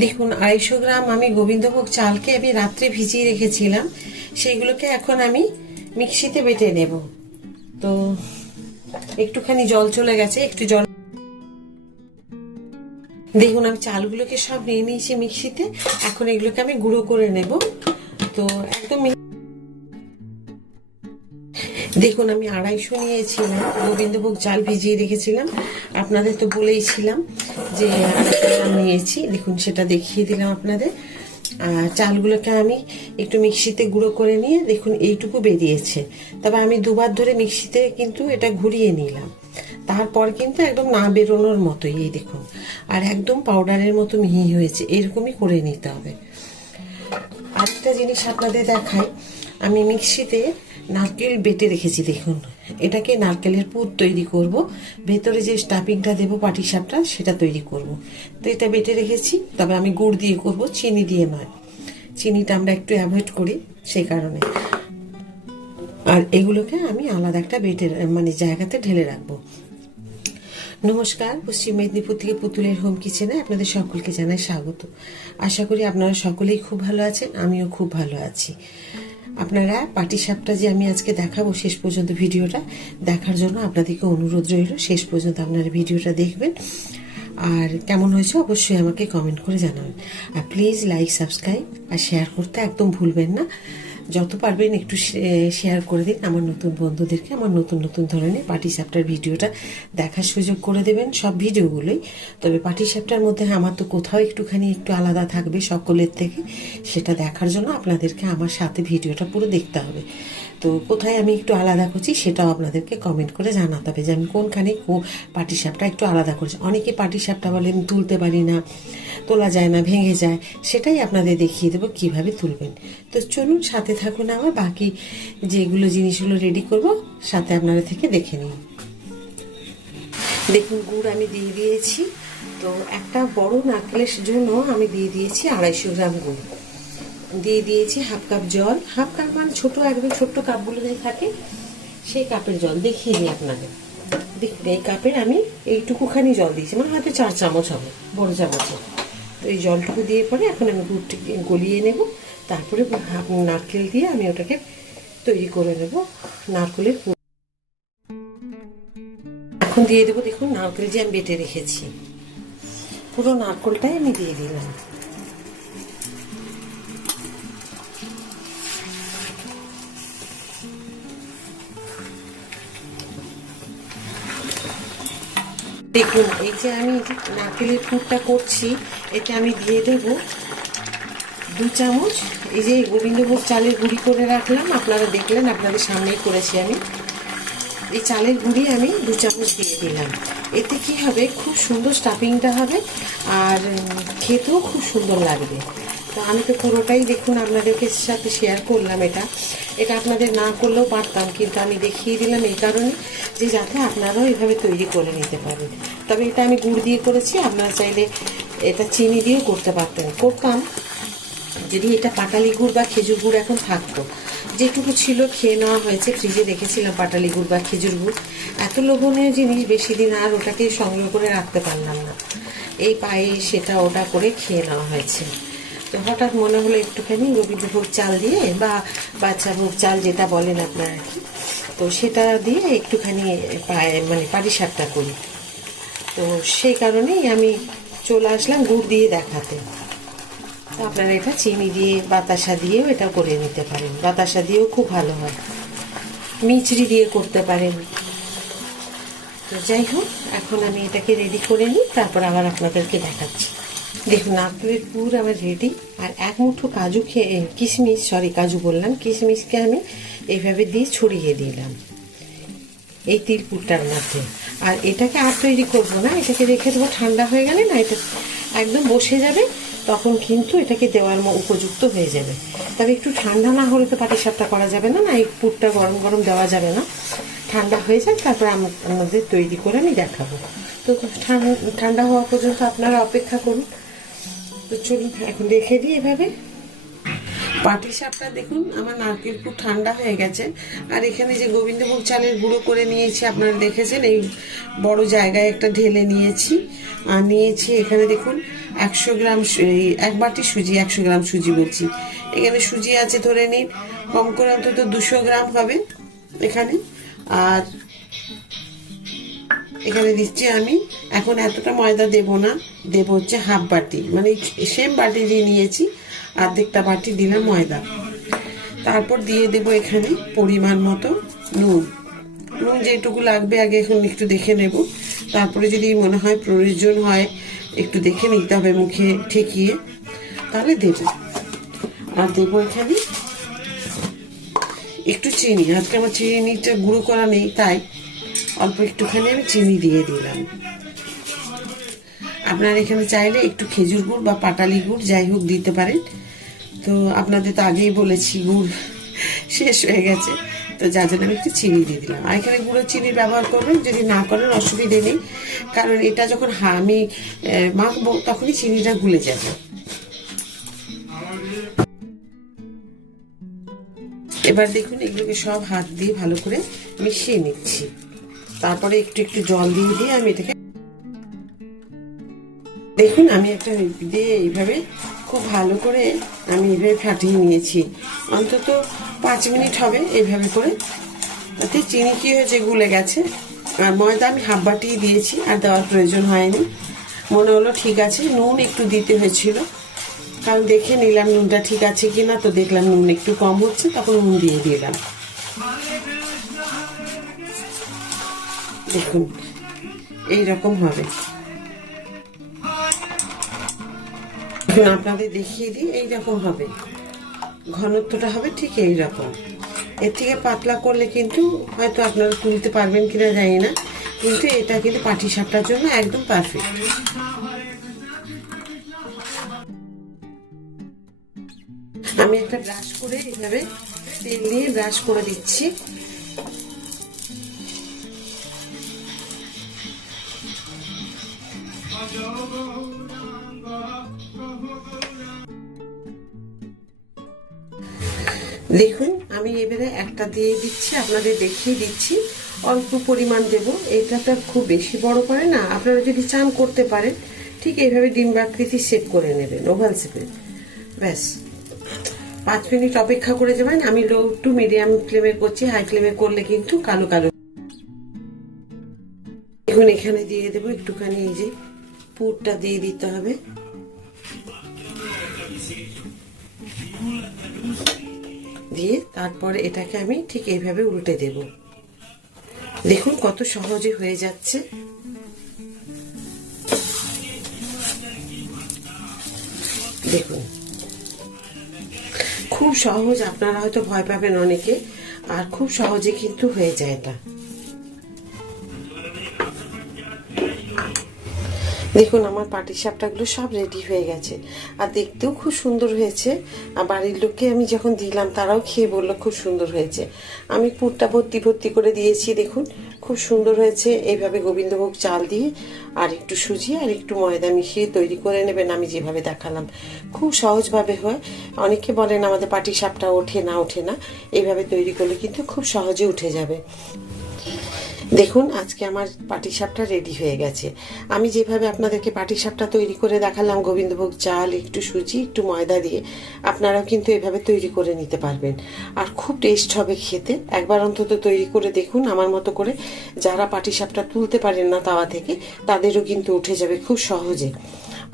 দেখুন 250 গ্রাম আমি গোবিন্দভোগ চালকে আমি রাত্রে ভিজিয়ে রেখেছিলাম, সেইগুলোকে এখন আমি মিক্সিতে বেটে নেব। তো একটুখানি জল চলে গেছে, একটু জল। দেখুন আমি চালগুলোকে সব নিয়ে নিয়েছি মিক্সিতে, এখন এগুলোকে আমি গুঁড়ো করে নেব। তো একদম দেখুন আমি 250 নিয়েছিলাম গোবিন্দভোগ চাল, ভিজিয়ে রেখেছিলাম, আপনাদের তো বলেইছিলাম যে 250 গ্রাম নিয়েছি। দেখুন সেটা দেখিয়ে দিলাম আপনাদের। চালগুলোকে আমি একটু মিক্সিতে গুঁড়ো করে নিয়ে দেখুন এইটুকু বেরিয়েছে। তবে আমি দুবার ধরে মিক্সিতে কিন্তু এটা ঘুরিয়ে নিলাম, তারপর কিন্তু একদম না বেরোনোর মতোই এই দেখুন, আর একদম পাউডারের মতো মিহি হয়েছে, এরকমই করে নিতে হবে। আরেকটা জিনিস আপনাদের দেখাই, আমি মিক্সিতে নারকেল বেটে রেখেছি। দেখুন এটাকে নারকেলের পুর তৈরি করব, ভেতরে যে স্টাফিংটা দেবো পাটিসাপটা সেটা তৈরি করব। তো এটা বেটে রেখেছি, তবে আমি গুড় দিয়ে করব, চিনি দিয়ে নয়। চিনিটা আমরা একটু অ্যাভয়েড করি সেই কারণে। আর এগুলোকে আমি আলাদা একটা বেটে জায়গাতে ঢেলে রাখবো। নমস্কার, পশ্চিম মেদিনীপুর থেকে পুতুলের হোম কিচেনে আপনাদের সকলকে জানাই স্বাগত। আশা করি আপনারা সকলেই খুব ভালো আছেন, আমিও খুব ভালো আছি। আপনারা পাটিসাপটা যে আমি আজকে দেখাবো, শেষ পর্যন্ত ভিডিওটা দেখার জন্য আপনাদেরকে অনুরোধ রইল, শেষ পর্যন্ত আপনারা ভিডিওটা দেখবেন। আর কেমন হয়েছে অবশ্যই আমাকে কমেন্ট করে জানাবেন। আর প্লিজ লাইক, সাবস্ক্রাইব আর শেয়ার করতে একদম ভুলবেন না। যত পারবেন একটু শেয়ার করে দিন আমার নতুন বন্ধুদেরকে, আমার নতুন নতুন ধরনের পাটিসাপটার ভিডিওটা দেখার সুযোগ করে দেবেন, সব ভিডিওগুলোই। তবে পাটিসাপটার মধ্যে আমার তো কোথাও একটুখানি একটু আলাদা থাকবে সকলের থেকে, সেটা দেখার জন্য আপনাদেরকে আমার সাথে ভিডিওটা পুরো দেখতে হবে। তো কোথায় আমি একটু আলাদা করছি সেটাও আপনাদেরকে কমেন্ট করে জানাতে হবে, যে আমি কোনখানে পাটিসাপটা একটু আলাদা করছি। অনেকে পাটিসাপটা বলে আমি তুলতে পারি না, তোলা যায় না, ভেঙে যায়, সেটাই আপনাদের দেখিয়ে দেবো কিভাবে তুলবেন। তো চলুন সাথে থাকুন, আমার বাকি যেগুলো জিনিসগুলো রেডি করব সাথে আপনারা থেকে দেখে নিন। দেখুন গুড় আমি দিয়ে দিয়েছি। তো একটা বড় নারকেলের জন্য আমি দিয়ে দিয়েছি 250 গ্রাম গুড়, দিয়ে দিয়েছি হাফ কাপ জল। হাফ কাপ মানে ছোট, একদম ছোট্ট কাপগুলো যে থাকে সেই কাপের জল দেখিয়ে দিই আপনাদের। দেখুন এই কাপের আমি এইটুকুখানি জল দিয়েছি, মানে হয়তো 4 চামচ হবে, বড় চামচে। তো এই জলটুকু দিয়ে পরে এখন আমি গুড়টিকে গলিয়ে নেব, তারপরে নারকেল দিয়ে আমি ওটাকে তৈরি করে নেব নারকেলের পুর। এখন দিয়ে দেবো দেখুন নারকেল যে আমি বেটে রেখেছি, পুরো নারকেলটাই আমি দিয়ে দিলাম। দেখুন এই যে আমি নারকেলের পুরটা করছি, এটা আমি দিয়ে দেব 2 চামচ এই যে গোবিন্দভোগ চালের গুঁড়ি করে রাখলাম, আপনারা দেখলেন, আপনাদের সামনেই করেছি আমি। এই চালের গুঁড়ি আমি 2 চামচ দিয়ে দিলাম। এতে কি হবে, খুব সুন্দর স্টাফিংটা হবে আর খেতেও খুব সুন্দর লাগবে। তো আমি তো পুরোটাই দেখুন আপনাদেরকে সাথে শেয়ার করলাম। এটা আপনাদের না করলেও পারতাম, কিন্তু আমি দেখিয়ে দিলাম এই কারণে যে যাতে আপনারাও এভাবে তৈরি করে নিতে পারেন। তবে এটা আমি গুড় দিয়ে করেছি, আপনারা চাইলে এটা চিনি দিয়েও করতাম যদি এটা পাটালি গুড় বা খেজুর গুড় এখন থাকতো। যেটুকু ছিল খেয়ে নেওয়া হয়েছে, ফ্রিজে রেখেছিলাম পাটালি গুড় বা খেজুর গুড়। এত লোভনীয় জিনিস বেশি দিন আর ওটাকে সংগ্রহ করে রাখতে পারলাম না, এই পায়ে সেটা ওটা করে খেয়ে নেওয়া হয়েছে। তো হঠাৎ মনে হলো একটুখানি গোবিন্দভোগ চাল দিয়ে বা বাচ্চা ভোগ চাল যেটা বলেন আপনারা কি, তো সেটা দিয়ে একটুখানি পাটিসাপটা করি। তো সেই কারণেই আমি চলে আসলাম গুড় দিয়ে দেখাতে। আপনারা এটা চিনি দিয়ে বাতাসা দিয়েও এটা করে নিতে পারেন, বাতাসা দিয়েও খুব ভালো হয়, মিচড়ি দিয়ে করতে পারেন। তো যাই হোক, এখন আমি এটাকে রেডি করে নিই, তারপর আবার আপনাদেরকে দেখাচ্ছি। দেখুন নারকেলের পুর আমার রেডি। আর 1 মুঠো কাজু বললাম, কিশমিশকে আমি এইভাবে দিয়ে ছড়িয়ে দিলাম এই তিলপুরটার মধ্যে। আর এটাকে আর তৈরি করবো না, এটাকে রেখে দেবো, ঠান্ডা হয়ে গেলে না এটা একদম বসে যাবে, তখন কিন্তু এটাকে দেওয়ার উপযুক্ত হয়ে যাবে। তবে একটু ঠান্ডা না হলে তো পাটিসাপটা করা যাবে না, এই পুরটা গরম গরম দেওয়া যাবে না, ঠান্ডা হয়ে যায়, তারপর আমাদের তৈরি করে আমি দেখাবো। তো ঠান্ডা হওয়া পর্যন্ত আপনারা অপেক্ষা করুন। তো চলুন এখন রেখে দিই এভাবে। পাটিসাপটা দেখুন আমার নারকেল খুব ঠান্ডা হয়ে গেছে। আর এখানে যে গোবিন্দভোগ চালের গুঁড়ো করে নিয়েছি, আপনারা দেখেছেন, এই বড় জায়গায় একটা ঢেলে নিয়েছি। আর নিয়েছি এখানে দেখুন 100 গ্রাম, এক বাটি সুজি, 100 গ্রাম সুজি বলছি। এখানে সুজি আছে ধরে নিন কম করে অন্তত 200 গ্রাম হবে এখানে। আর এখানে দিচ্ছি আমি, এখন এতটা ময়দা দেব না, দেব হচ্ছে হাফ বাটি, মানে সেম বাটি দিয়ে নিয়েছি, অর্ধেকটা বাটি দিলাম ময়দা। তারপর দিয়ে দেব এখানে পরিমাণ মতো নুন। নুন যেটুকু লাগবে আগে এখন একটু দেখে নেব, তারপরে যদি মনে হয় প্রয়োজন হয় একটু দেখে নিতে হবে মুখে ঠেকিয়ে, তাহলে দেব। আর দেবো এখানে একটু চিনি। আজকে আমার চিনিটা গুঁড়ো করা নেই, তাই অল্প একটুখানি আমি চিনি দিয়ে দিলাম। আপনারা এখানে চাইলে একটু খেজুর গুড় বা পাটালি গুড় যাই হোক দিতে পারেন। তো আপনাদের তো আগেই বলেছি গুড় শেষ হয়ে গেছে, তো যার জন্য আমি একটু চিনি দিয়ে দিলাম। আর এখানে গুঁড়ো চিনির ব্যবহার করবেন, যদি না করেন অসুবিধে নেই, কারণ এটা যখন আমি মাখবো তখনই চিনিটা গুলে যাবে। এবার দেখুন এগুলোকে সব হাত দিয়ে ভালো করে মিশিয়ে নিচ্ছি। তারপরে একটু একটু জল দিয়ে দিয়ে আমি এটাকে, দেখুন আমি একটা দিয়ে এইভাবে খুব ভালো করে আমি এইভাবে ফাটিয়ে নিয়েছি। অন্তত 5 মিনিট হবে এইভাবে করে। তাতে চিনি কি হয়েছে, গুলে গেছে। আর ময়দা আমি হাফ বাটি দিয়েছি, আর দেওয়ার প্রয়োজন হয়নি। মনে হলো ঠিক আছে, নুন একটু দিতে হয়েছিল, কারণ দেখে নিলাম নুনটা ঠিক আছে কিনা, তো দেখলাম নুন একটু কম হচ্ছে, তখন নুন দিয়ে দিলাম। দেখুন এইরকম হবে। এখন আপনাদের দেখিয়ে দিই, এইরকম হবে, ঘনত্বটা হবে ঠিক এইরকম। এর থেকে পাতলা করলে কিন্তু হয়তো আপনারা তুলতে পারবেন কিনা জানি না, কিন্তু এটা কিন্তু পাটিসাপটার জন্য একদম পারফেক্ট। আমি একটা ব্রাশ করে এইভাবে তেল দিয়ে ব্রাশ করে দিচ্ছি। দেখুন আমি এবারে একটা দিয়ে দিচ্ছি, আপনাদের দেখিয়ে দিচ্ছি, অল্প পরিমাণ দেব। এটা খুব বেশি বড় করে না, আপনারা যদি চান করতে পারেন। ঠিক এইভাবে ডিম্বাকৃতি শেপ করে নেবেন, ওভাল শেপে। ব্যাস 5 মিনিট অপেক্ষা করে যাবেন। আমি লো টু মিডিয়াম ফ্লেমে করছি, হাই ফ্লেমে করলে কিন্তু কালো কালো। এখন এখানে দিয়ে দেবো একটুখানি, এই যে পুরটা দিয়ে দিতে হবে। দিয়ে তারপরে এটাকে আমি ঠিক এইভাবে উল্টে দেব। দেখুন কত সহজে হয়ে যাচ্ছে। দেখুন খুব সহজ, আপনারা হয়তো ভয় পাবেন অনেকে, আর খুব সহজে কিন্তু হয়ে যায় এটা। দেখুন আমার পাটিসাপটাগুলো সব রেডি হয়ে গেছে, আর দেখতেও খুব সুন্দর হয়েছে। আর বাড়ির লোককে আমি যখন দিলাম তারাও খেয়ে বললো খুব সুন্দর হয়েছে। আমি পুরটা ভর্তি ভর্তি করে দিয়েছি, দেখুন খুব সুন্দর হয়েছে। এইভাবে গোবিন্দভোগ চাল দিয়ে আর একটু সুজি আর একটু ময়দা মিশিয়ে তৈরি করে নেবেন, আমি যেভাবে দেখালাম। খুব সহজভাবে হয়। অনেকে বলেন আমাদের পাটিসাপটা ওঠে না, এইভাবে তৈরি করলে কিন্তু খুব সহজে উঠে যাবে। দেখুন আজকে আমার পাটিসাপটা রেডি হয়ে গেছে। আমি যেভাবে আপনাদেরকে পাটিসাপটা তৈরি করে দেখালাম, গোবিন্দভোগ চাল, একটু সুজি, একটু ময়দা দিয়ে, আপনারাও কিন্তু এভাবে তৈরি করে নিতে পারবেন। আর খুব টেস্ট হবে খেতে। একবার অন্তত তৈরি করে দেখুন আমার মতো করে। যারা পাটিসাপটা তুলতে পারেন না তাওয়া থেকে, তাদেরও কিন্তু উঠে যাবে খুব সহজে,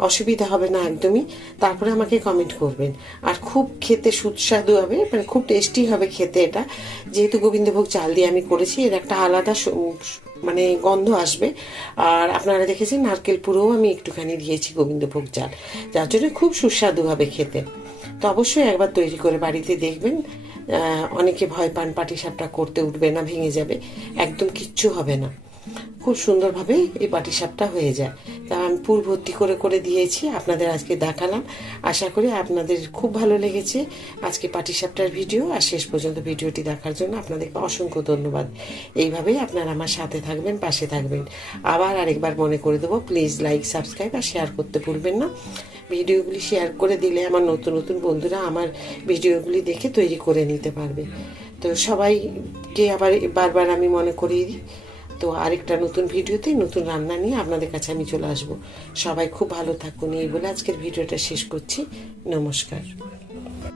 অসুবিধা হবে না একদমই। তারপরে আমাকে কমেন্ট করবেন। আর খুব খেতে সুস্বাদু হবে, মানে খুব টেস্টি হবে খেতে এটা। যেহেতু গোবিন্দভোগ চাল দিয়ে আমি করেছি, এর একটা আলাদা মানে গন্ধ আসবে। আর আপনারা দেখেছেন নারকেল পুরোও আমি একটুখানি দিয়েছি গোবিন্দভোগ চাল, যার জন্য খুব সুস্বাদু হবে খেতে। তো অবশ্যই একবার তৈরি করে বাড়িতে দেখবেন। অনেকে ভয় পান পাটিসাপটা করতে, উঠবে না, ভেঙে যাবে, একদম কিচ্ছু হবে না। খুব সুন্দরভাবে এই পাটিসাপটা হয়ে যায়। তা আমি পুর ভর্তি করে করে দিয়েছি, আপনাদের আজকে দেখালাম। আশা করি আপনাদের খুব ভালো লেগেছে আজকে পাটিসাপটার ভিডিও। আর শেষ পর্যন্ত ভিডিওটি দেখার জন্য আপনাদেরকে অসংখ্য ধন্যবাদ। এইভাবেই আপনারা আমার সাথে থাকবেন, পাশে থাকবেন। আবার আরেকবার মনে করে দেবো, প্লিজ লাইক, সাবস্ক্রাইব আর শেয়ার করতে ভুলবেন না। ভিডিওগুলি শেয়ার করে দিলে আমার নতুন নতুন বন্ধুরা আমার ভিডিওগুলি দেখে তৈরি করে নিতে পারবে। তো সবাইকে আবার বারবার আমি মনে করিয়ে দিই। তো আরেকটা নতুন ভিডিওতে নতুন রান্না নিয়ে আপনাদের কাছে আমি চলে আসব। সবাই খুব ভালো থাকুন এই বলে আজকের ভিডিওটা শেষ করছি। নমস্কার।